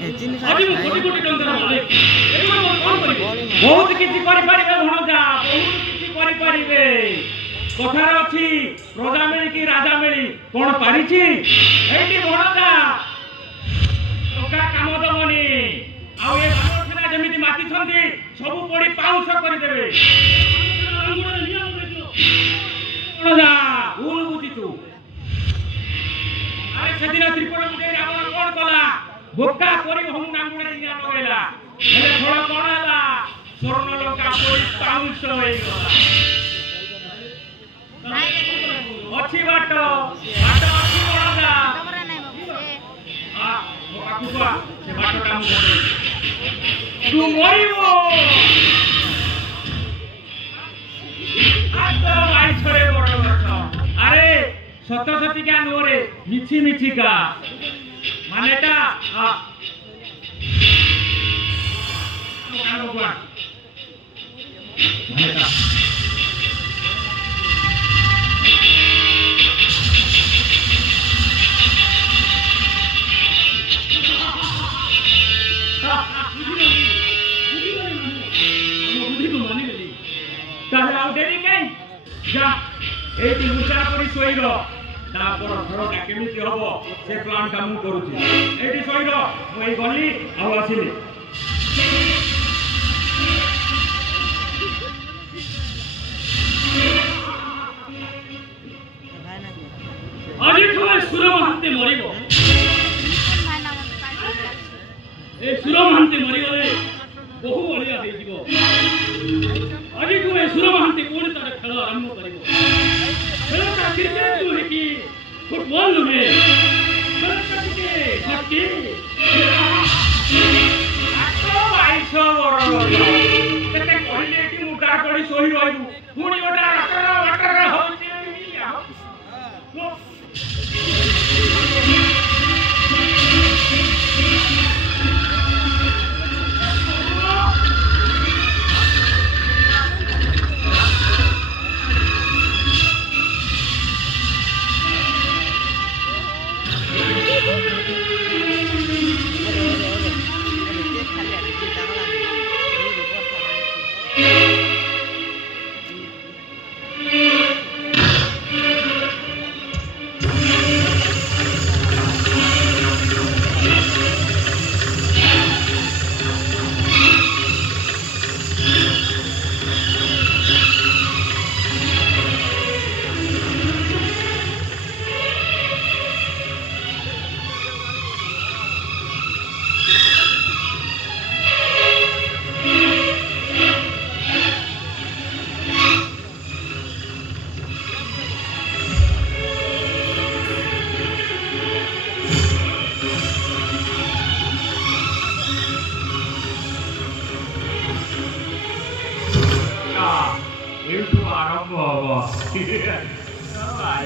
আজি ମୁଁ କୋଟି କୋଟି ଟଙ୍କାର ମାଲିକ ଏଗୁଡା ମୁଁ କଣ କରିବି ବହୁତ କିଛି କରିପାରିବେ ଭଣଜା ବହୁତ କିଛି କରିପାରିବେ କଥାରେ ଅଛି ପ୍ରଜା ମିଳି କି ରାଜା ମିଳି କଣ ପାରିଛି ଏଇଠି ଭଣଜା ଟଙ୍କା କାମ ଦବନି ଆଉ ଏ ଧାନଖିଲା ଯେମିତି ମାତିଛନ୍ତି ସବୁ ପଡି ପାଉଁଶ କରିଦେବେ ଭଣଜା ଭୁଲ ବୁଝିଛୁ ଆରେ ସେଦିନ ତ୍ରିପଟ ମୁଣ୍ଡେଇ ରାବଣ କଣ କଲା ବୋକା କରି ହମୁ ନାଙ୍ଗୁଡା ନିଆଁ ଲଗେଇଲା ହେଲେ ଫଳ କଣ ହେଲା ସ୍ୱର୍ଣ୍ଣ ଲଙ୍କା ପଡି ପାଉଁଶ ହେଇଗଲା ଅଛି ବାଟ ବାଟ ଅଛି ଭଣଜା ସେ ବାଟଟା ମୁଁ ତୁ ମରିବ আরে সত সতিকা নোরে মিছি মিছিকা মানেটা মানেটা তাহলে আউ দেরি কাই যা এইটি মুচা করি শোইর তারপর ঘরটা কেমিতি হব সে প্ল্যানটা মু করুছি এইটি শোইর মু এই গলি আউ আসিলি আজিঠু সুর মহান্তি মরিব এই সুর মহান্তি মরিগলে বহু বলিয়া হইଯିବ আজিঠু এই সুর মহান্তি কোন তার খেল আরম্ভ করিব খেলটা ক্রিকেট নহে কি ফুটবল নহে খেলটা কি হকি আতো আইছো বড় কেতে কইলে কি মুটা করি সহি রইবু পুনি ওটা ওটা হউছি আরম্ভ হব সবাই